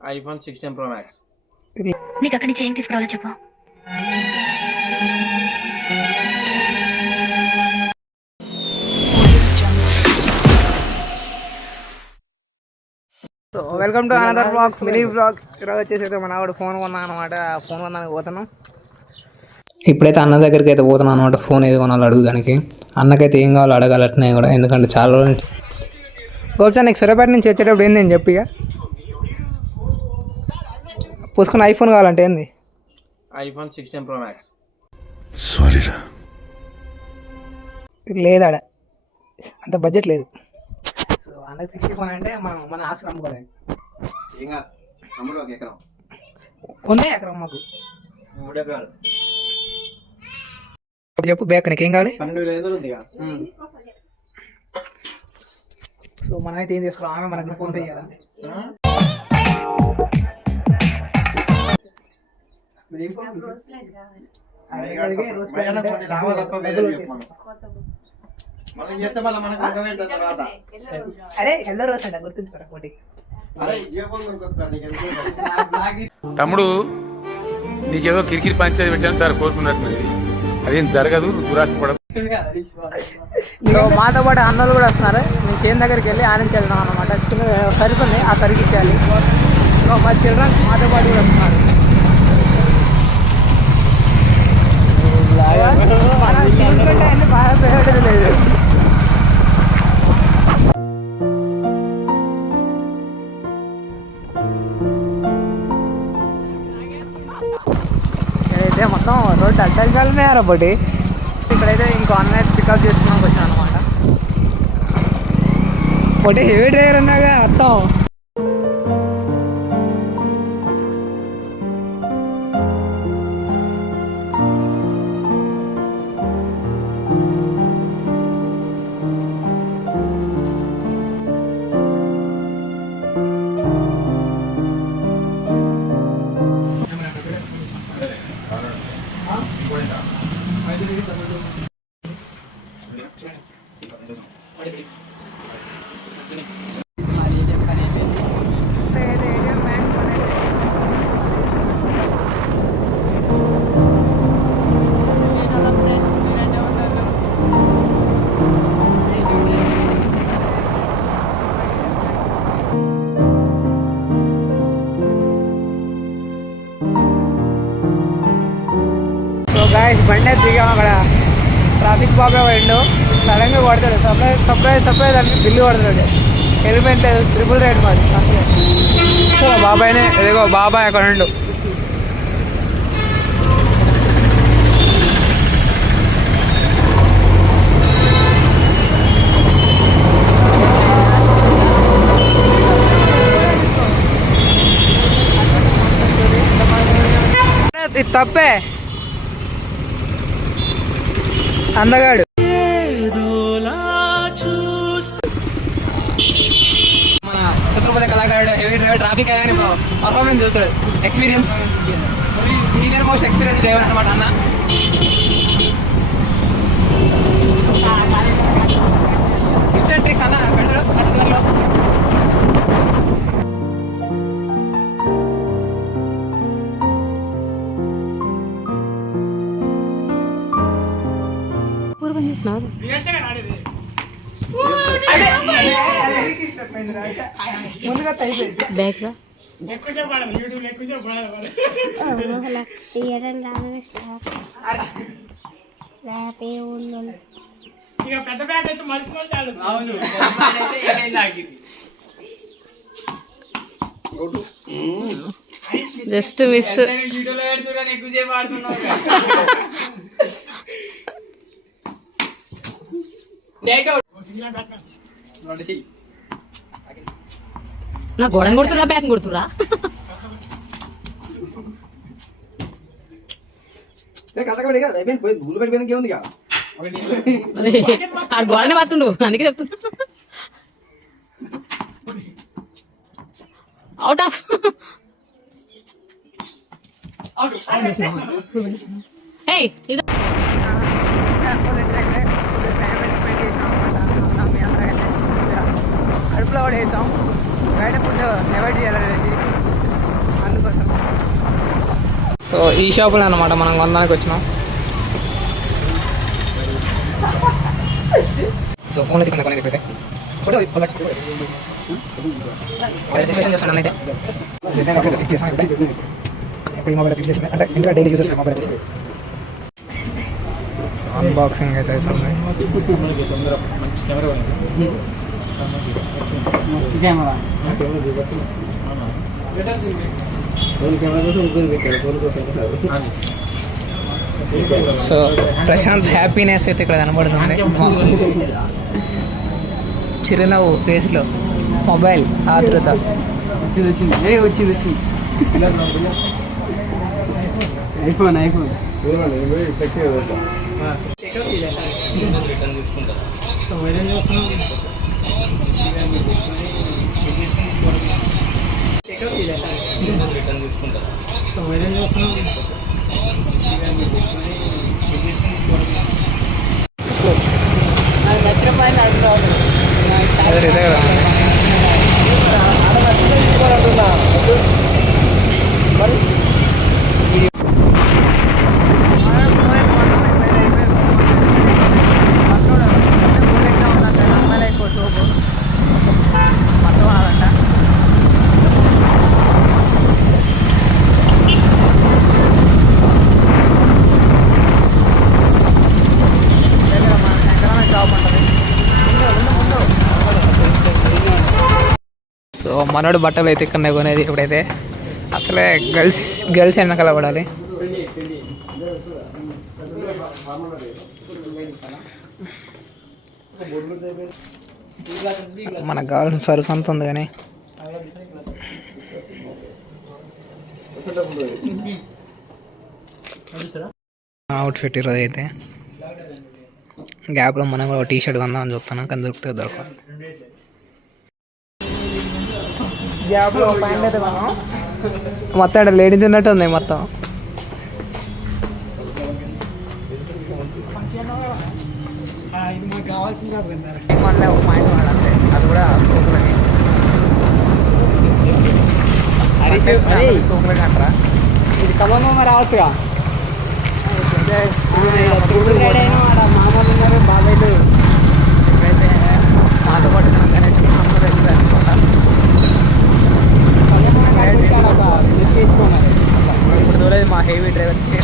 iPhone 16 Pro Max. నీకు అక్కడి నుంచి ఏం తీసుకురావాలో చెప్పు. So welcome to another blog, mini blog. ఈరోజు వచ్చేసి అయితే మన ఆవిడ ఫోన్ కొన్నా అనమాట. ఫోన్ కొన్నానికి పోతున్నాం. ఇప్పుడైతే అన్న దగ్గరికి అయితే పోతున్నాను అనమాట. ఫోన్ ఏది కొనాలో అడుగుదానికి. అన్నకైతే ఏం కావాలో అడగాలట్నే కూడా, ఎందుకంటే చాలా రోజులు. గోపిచా, నీకు సూర్యాపేట నుంచి వచ్చేటప్పుడు ఏంది అని చెప్పి ఇక పూసుకున్న ఐఫోన్ కావాలంటే ఏంది? iPhone 16 Pro Max. సారీరా, లేదాడ అంత బడ్జెట్ లేదు. సో అన్నకి 60 ఫోన్ అంటే మన ఆస్తి అమ్ముకోలేదు. ఇంకా తమ్ముడు ఒక ఎకరం. ఉన్నాయి ఎకరం మాకు 3 ఎకరాలు. చెప్పు బేక్, నీకు ఏం కావాలి? 12,500 ఉంది. సో మనం అయితే ఏం చేసుకోవాలి, ఆమె మనకి ఫోన్ పే చేయాలి. అరే ఎల్లో రోజు అంట, గుర్తుంచుకోరా పోటీ. తమ్ముడు, నీకేదో కిరికిరి పంచాయతీ పెట్టాను సార్ కోరుకున్నట్టున్నది. అదేం జరగదు, దురాశపడ. సో మాతో పాటు అన్నలు కూడా వస్తున్నారు. మీ చేను దగ్గరికి వెళ్ళి ఆనందించి వెళ్దాం అనమాట. చిన్న సరుకు ఉంది, ఆ సరుకు ఇచ్చేయాలి. సో మా చిల్డ్రన్స్ మాతో పాటు కూడా వస్తున్నారు. మనం చూసుకుంటే అన్ని బాగా ప్రయోజనం లేదు. అయితే మొత్తం రోడ్డు అడ్డంగానే రాబట్టి ఇక్కడైతే ఇంకో అన్నయ్య పికప్ చేసుకున్నాక వచ్చాను అనమాట. ఒకటి హెవీ డ్రైవర్ ఉన్నాగా మొత్తం. గాయస్ బండి దిగాము. అక్కడ ట్రాఫిక్ బాబే పోయిండు. సడన్గా కొడతాడు, సర్ప్రైజ్ అని బిల్లు కొడతాడు. హెల్మెట్ లేదు, ట్రిపుల్ రేట్ మాది అసలు. సో బాబాయ్నే ఎదిగో బాబాయ్ అక్కడ ఉండు. ఇది తప్పే అందగాడు. మన ఛత్రపతి కళాకారుడు హెవీ డ్రైవర్. ట్రాఫిక్ అయ్యాని పర్ఫార్మెన్స్ చూస్తాడు. Experience, senior most experience driver అనమాట అన్న. టిప్స్ అండ్ ట్రిక్స్ అన్న పెడతాడు అడ్డదారిలో. ముందుగా బ్యాగ్ జస్ట్ మిస్. నా గోడని కొడుతురా, బ్యాట్ కొడుతురా. ఆ గోడని పడుతుండు, అందుకే చెప్తున్నా. Out of. అడుపులో కూడా వేసాం. బయట ఫుడ్ అవాయిడ్ చేయాలి. సో ఈ షాపులో అనమాట మనం కొనడానికి వచ్చినాం. సో ఫోన్ అయితే కొనడానికి అయితే ఫిక్స్ చేసాం. ఇప్పుడు ఈ మొబైల్ ఫిక్స్ చేసిన అంటే ఇంకా డైలీ యూజర్స్ మొబైల్ వచ్చేసి అన్బాక్సింగ్ అయితే అవుతుంది. మంచి కెమెరా సో ప్రశాంత్ హ్యాపీనెస్ అయితే ఇక్కడ కనబడుతుంది. చిరునవ్వు ఫేస్లో, మొబైల్ ఆతృత. వచ్చింది ఐఫోన్ ఇదే కదా సో మనోడు బట్టలు అయితే ఇక్కడ కొనేది ఇప్పుడైతే అసలే గర్ల్స్ వెనకాల పడాలి. మనకు కావాల్సిన సరుకు అంత ఉంది కానీ అవుట్ఫిట్ ఈరోజు అయితే గ్యాప్లో మనం కూడా టీ షర్ట్ కొందామని చూస్తున్నాం కానీ దొరికితే దొరకదు. గ్యాప్లో ప్యాంట్ అయితే మనం మొత్తం అంటే లేడీస్ ఉన్నట్టు ఉన్నాయి మొత్తం. మళ్ళీ ఒక పాయింట్ వాడాలి, అది కూడా సూపర్ అంటారా. ఇది ఖమ్మంలో రావచ్చుగా. మామూలు ఉన్నారు బాబాయ్లు. ఇప్పుడైతే మాతో పాటు గణేష్ అందరూ వెళ్ళిపోయారు అనమాట. ఇప్పుడు చూడలేదు మా హెవీ డ్రైవర్కి